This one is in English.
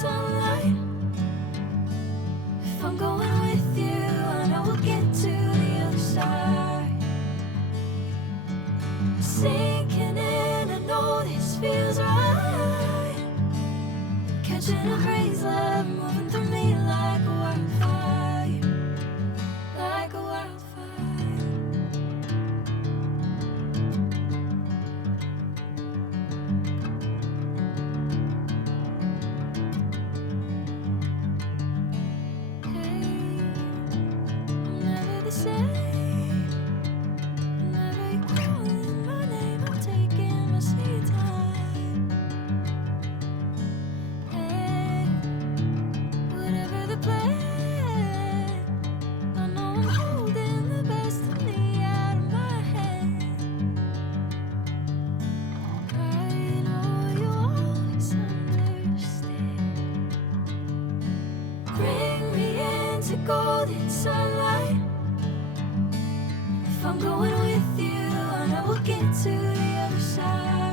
sunlight. If I'm going with you, I know we'll get to the other side. Sinking in, I know this feels right. Catching a crazy love, moving through me like a wildfire, like a wildfire. Say, whenever you're calling my name, I'm taking my sweet time. Hey, whatever the plan, I know I'm holding the best of me out of my hand. I know you'll always understand. Bring me into golden sunlight. If I'm going with you, I know we'll get to the other side.